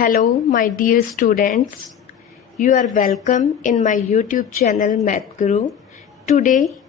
Hello, my dear students. You are welcome in my YouTube channel Math Guru. Today,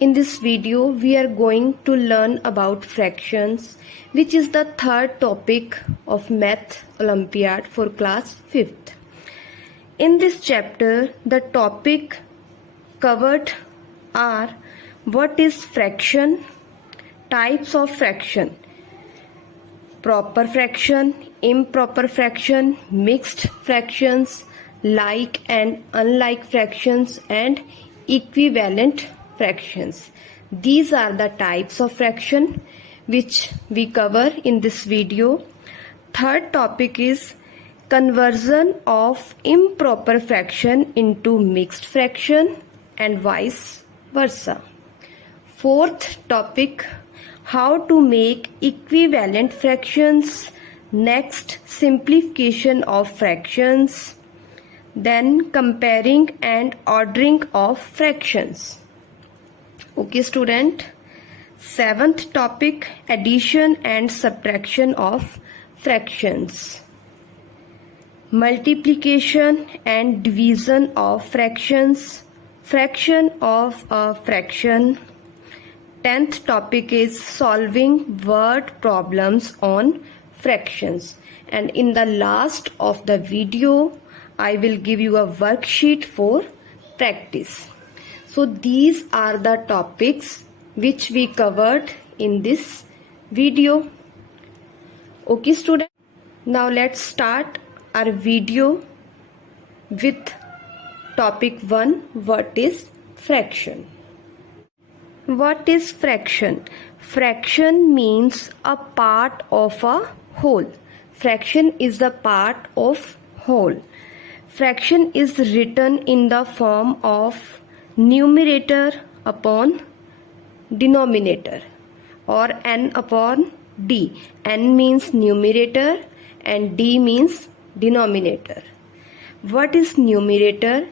in this video, we are going to learn about fractions, which is the third topic of Math Olympiad for class 5th. In this chapter, the topic covered are what is fraction, types of fraction, proper fraction, improper fraction, mixed fractions, like and unlike fractions, and equivalent fractions. These are the types of fraction which we cover in this video. Third topic is conversion of improper fraction into mixed fraction and vice versa. Fourth topic, how to make equivalent fractions. Next, simplification of fractions. Then comparing and ordering of fractions. Okay student. Seventh topic, addition and subtraction of fractions. Multiplication and division of fractions. Fraction of a fraction. 10th topic is solving word problems on fractions, and in the last of the video I will give you a worksheet for practice. So these are the topics which we covered in this video. Okay students, now let's start our video with topic 1, what is fraction. What is fraction? Fraction means a part of a whole. Fraction is a part of whole. Fraction is written in the form of numerator upon denominator, or n upon d. N means numerator and d means denominator. What is numerator?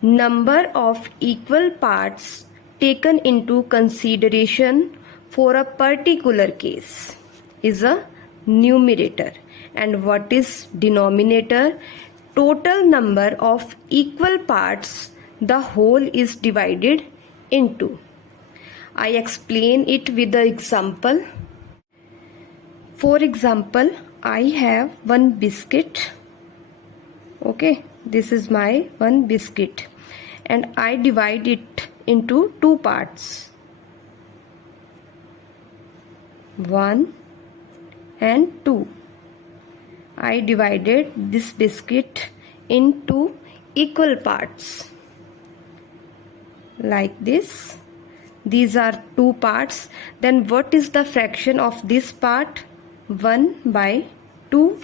Number of equal parts taken into consideration for a particular case is a numerator. And what is denominator? Total number of equal parts the whole is divided into. I explain it with the example. For example, I have one biscuit. Okay, this is my one biscuit and I divide it into two parts, 1 and 2. I divided this biscuit into equal parts like this. These are two parts. Then what is the fraction of this part? 1 by 2,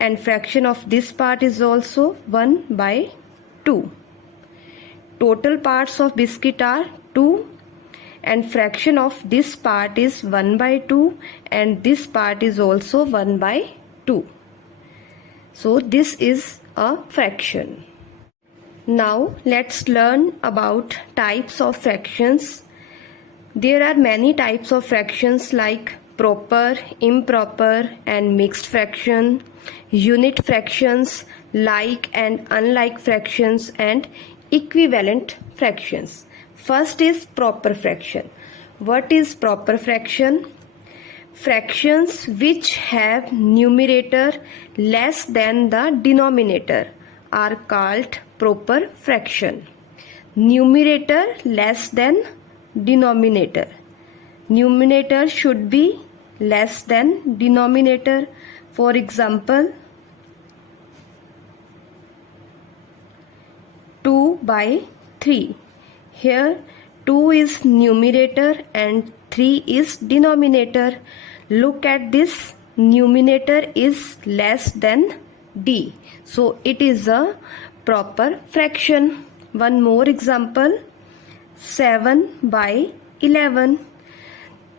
and fraction of this part is also 1 by 2. Total parts of biscuit are 2, and fraction of this part is 1 by 2, and this part is also 1 by 2. So this is a fraction. Now let's learn about types of fractions. There are many types of fractions like proper, improper and mixed fraction, unit fractions, like and unlike fractions, and equivalent fractions. First is proper fraction. What is proper fraction? Fractions which have numerator less than the denominator are called proper fraction. Numerator less than denominator. Numerator should be less than denominator. For example, 2 by 3. Here 2 is numerator and 3 is denominator. Look at this, numerator is less than d. So it is a proper fraction. One more example, 7 by 11.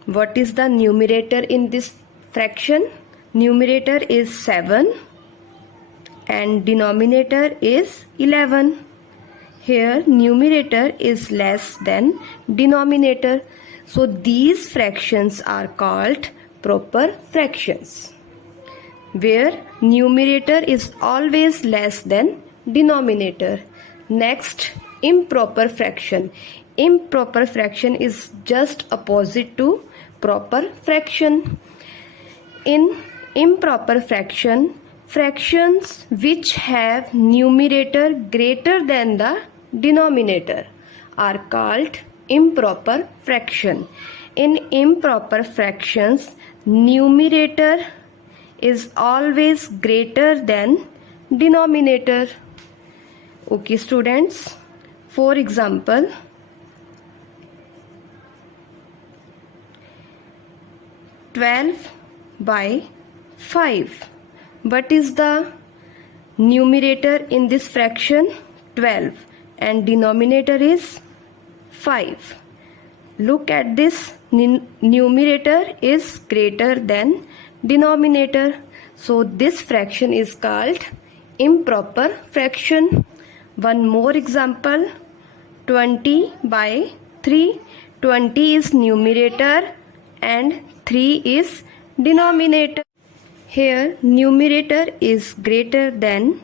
What is the numerator in this fraction? Numerator is 7 and denominator is 11. Here numerator is less than denominator. So these fractions are called proper fractions. where numerator is always less than denominator. Next, improper fraction. Improper fraction is just opposite to proper fraction. In improper fraction, fractions which have numerator greater than the denominator are called improper fraction. In improper fractions, numerator is always greater than denominator. Okay students, for example, 12 by 5. What is the numerator in this fraction? 12, and denominator is 5. Look at this, numerator is greater than denominator. So this fraction is called improper fraction. One more example, 20 by 3. 20 is numerator and 3 is denominator. Here numerator is greater than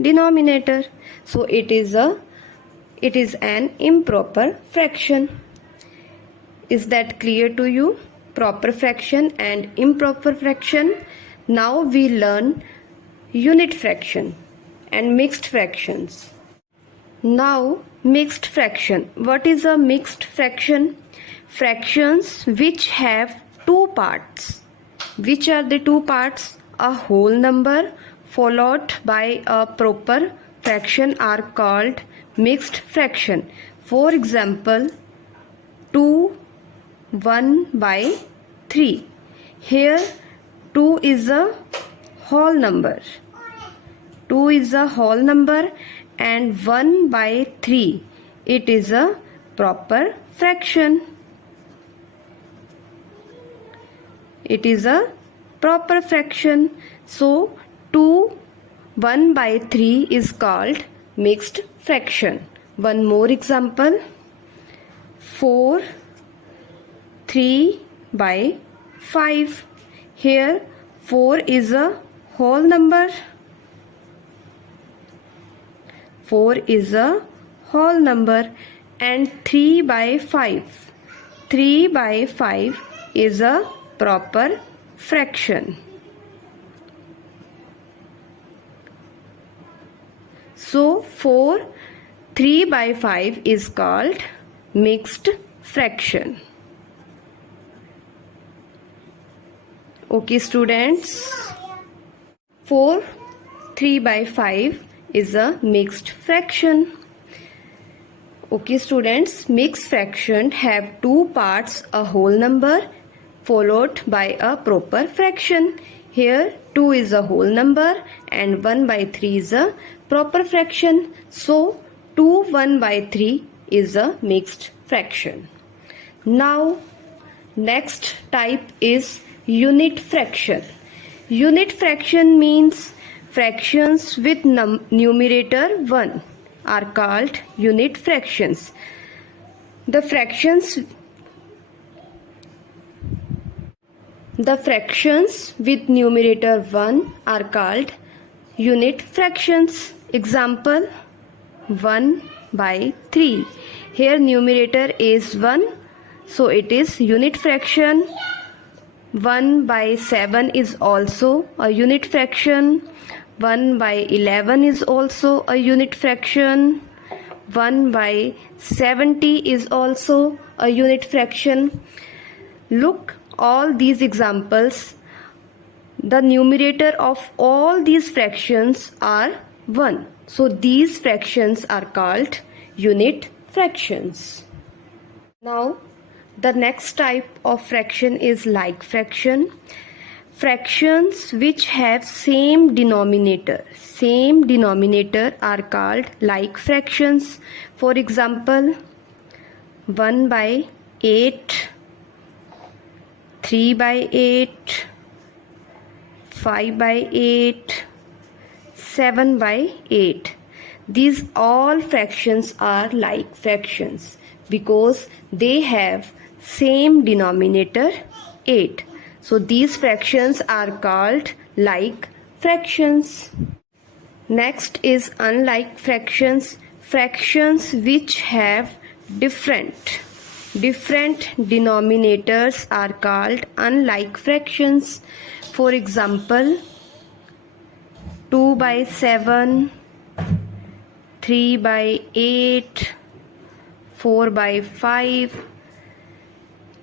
denominator, so it is an improper fraction. Is that clear to you? Proper fraction and improper fraction. Now we learn unit fraction and mixed fractions. Now mixed fraction. What is a mixed fraction? Fractions which have two parts. Which are the two parts? A whole number followed by a proper fraction are called mixed fraction. For example, 2 1 by 3. Here 2 is a whole number. 2 is a whole number and 1 by 3. It is a proper fraction. It is a proper fraction. So 2 1 by 3 is called mixed fraction. One more example, 4 3 by 5. Here 4 is a whole number. 4 is a whole number and 3 by 5. 3 by 5 is a proper fraction. So 3 by 5 is called mixed fraction. Okay students, 3 by 5 is a mixed fraction. Okay students, mixed fraction have two parts, a whole number followed by a proper fraction. Here 2 is a whole number and 1 by 3 is a proper fraction. So 2 1 by 3 is a mixed fraction. Now next type is unit fraction. Unit fraction means fractions with numerator 1 are called unit fractions. The fractions with numerator 1 are called unit fractions. Example, 1 by 3. Here numerator is 1, so it is unit fraction. 1 by 7 is also a unit fraction. 1 by 11 is also a unit fraction. 1 by 70 is also a unit fraction. Look, all these examples, the numerator of all these fractions are 1. So these fractions are called unit fractions. Now the next type of fraction is like fraction. Fractions which have same denominator are called like fractions. For example, 1 by 8, 3 by 8, 5 by 8, 7 by 8. These all fractions are like fractions because they have same denominator 8. So these fractions are called like fractions. Next is unlike fractions. Fractions which have different denominators are called unlike fractions. For example, 2 by 7, 3 by 8, 4 by 5.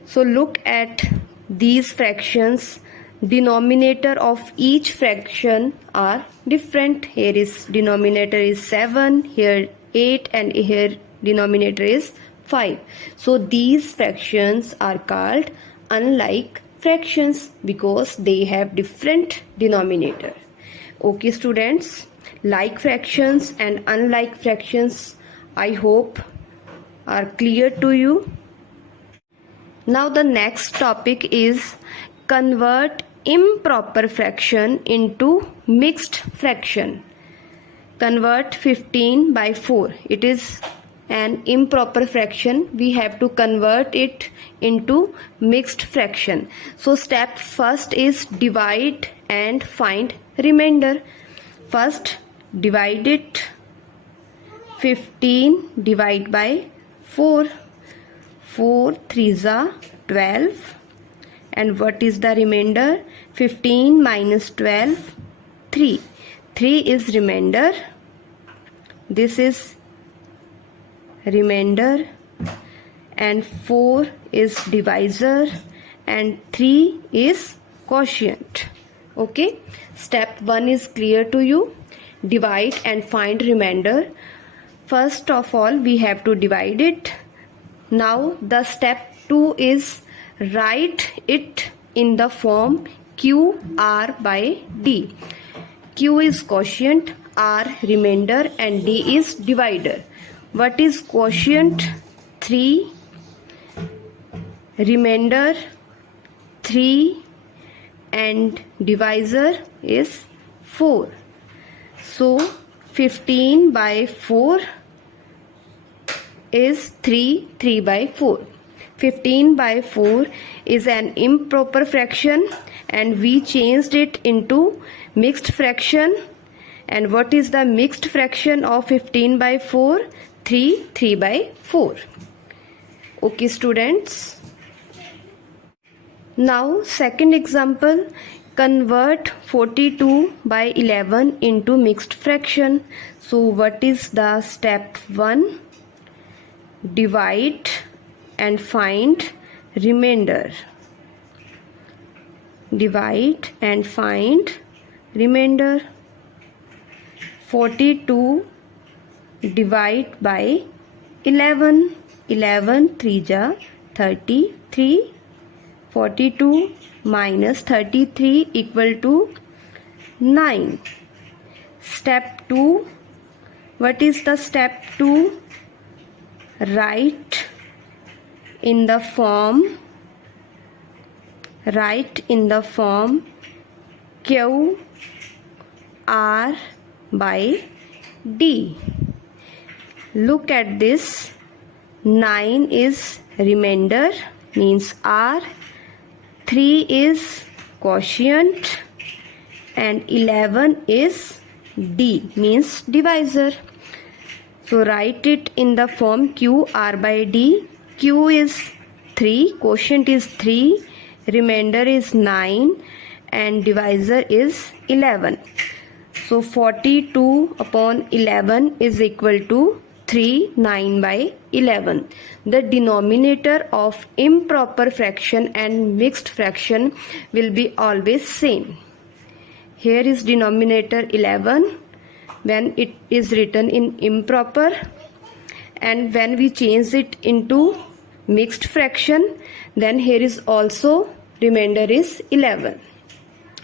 So look at these fractions. Denominator of each fraction are different. Here is denominator is 7, here 8, and here denominator is 5. So these fractions are called unlike fractions because they have different denominator. Okay students, like fractions and unlike fractions I hope are clear to you. Now the next topic is convert improper fraction into mixed fraction. Convert 15 by 4. It is an improper fraction. We have to convert it into mixed fraction. So step first is divide and find remainder. First divide it. 15 divide by 4. 4 3s are 12. And what is the remainder? 15 minus 12, 3. 3 is remainder. This is remainder. And 4 is divisor. And 3 is quotient. Okay. Step 1 is clear to you. Divide and find remainder. First of all, we have to divide it. Now the step 2 is write it in the form Q R by D. Q is quotient, R remainder, and D is divider. What is quotient? 3, remainder 3, and divisor is 4. So 15 by 4 is 3 by 4. 15 by 4 is an improper fraction and we changed it into mixed fraction. And what is the mixed fraction of 15 by 4? 3 by 4. Okay students. Now second example, convert 42 by 11 into mixed fraction. So what is the step 1? Divide and find remainder. Divide and find remainder. 42 divide by 11. 11 3 ja 33. 42 minus 33 equal to 9. Step 2. What is the step 2? Write in the form Q R by D. Look at this. 9 is remainder, means R. 3 is quotient, and 11 is D, means divisor. So write it in the form Q R by D. Q is 3, quotient is 3, remainder is 9, and divisor is 11. So 42 upon 11 is equal to 3, 9 by 11. The denominator of improper fraction and mixed fraction will be always same. Here is denominator 11 when it is written in improper, and when we change it into mixed fraction, then here is also remainder is 11.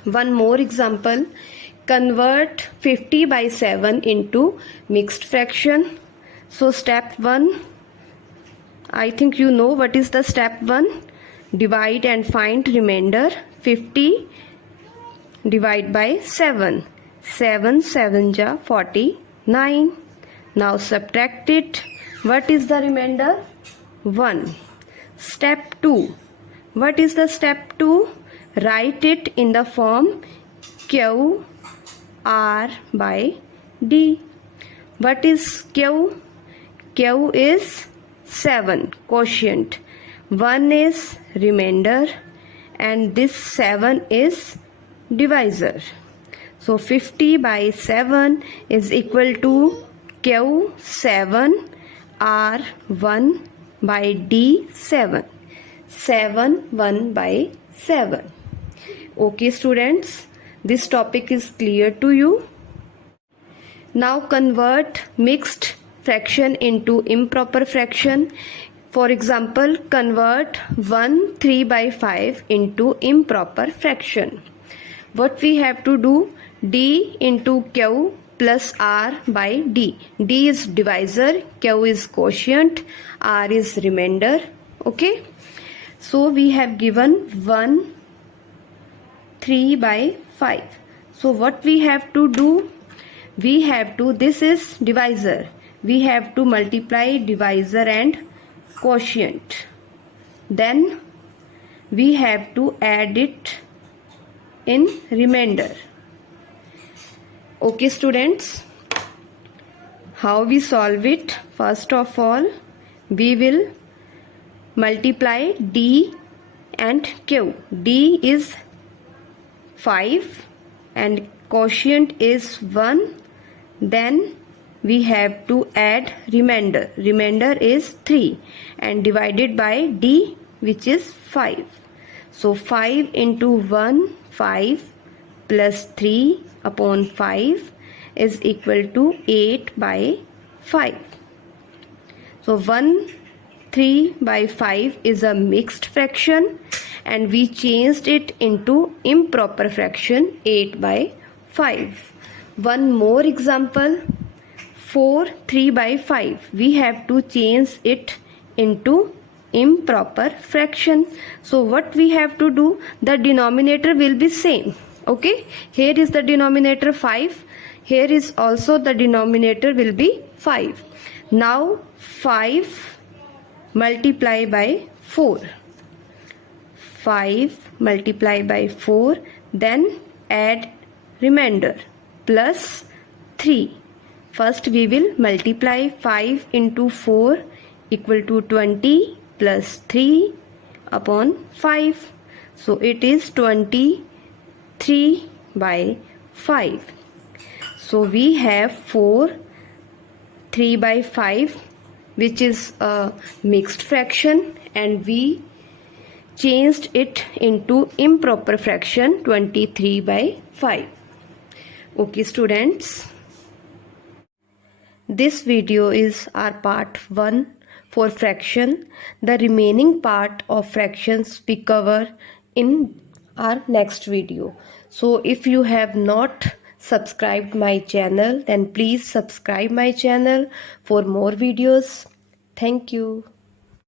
One more example, convert 50 by 7 into mixed fraction. So step 1, I think you know what is the step 1. Divide and find remainder. 50 divide by 7. 7 7 ja 49. Now subtract it. What is the remainder? 1. Step 2. What is the step 2? Write it in the form Q R by D. What is Q? Q is 7, quotient. 1 is remainder and this 7 is divisor. So 50 by 7 is equal to Q 7 R 1 by D 7. 7 1 by 7. Okay students, this topic is clear to you. Now convert mixed fraction into improper fraction. For example, convert 1 3 by 5 into improper fraction. What we have to do? D into Q plus R by D. D is divisor, Q is quotient, R is remainder. Okay. So we have given 1 3 by 5. So what we have to do? We have to, this is divisor. We have to multiply divisor and quotient. Then we have to add it in remainder. Okay students, how we solve it? First of all, we will multiply D and Q. D is 5 and quotient is 1. Then we have to add remainder. Remainder is 3 and divided by D, which is 5. So 5 into 1, 5 plus 3 upon 5 is equal to 8 by 5. So 1 3 by 5 is a mixed fraction and we changed it into improper fraction 8 by 5. One more example, 4 3 by 5. We have to change it into improper fraction. So what we have to do? The denominator will be same. Okay, here is the denominator 5. Here is also the denominator will be 5. Now 5 multiply by 4. 5 multiply by 4. Then add remainder plus 3. First we will multiply 5 into 4 equal to 20 plus 3 upon 5. So it is 23 by 5. So we have 4 3 by 5 which is a mixed fraction and we changed it into improper fraction 23 by 5. Okay students, this video is our part 1 for fraction. The remaining part of fractions we cover in our next video. So if you have not subscribed my channel, then please subscribe my channel for more videos. Thank you.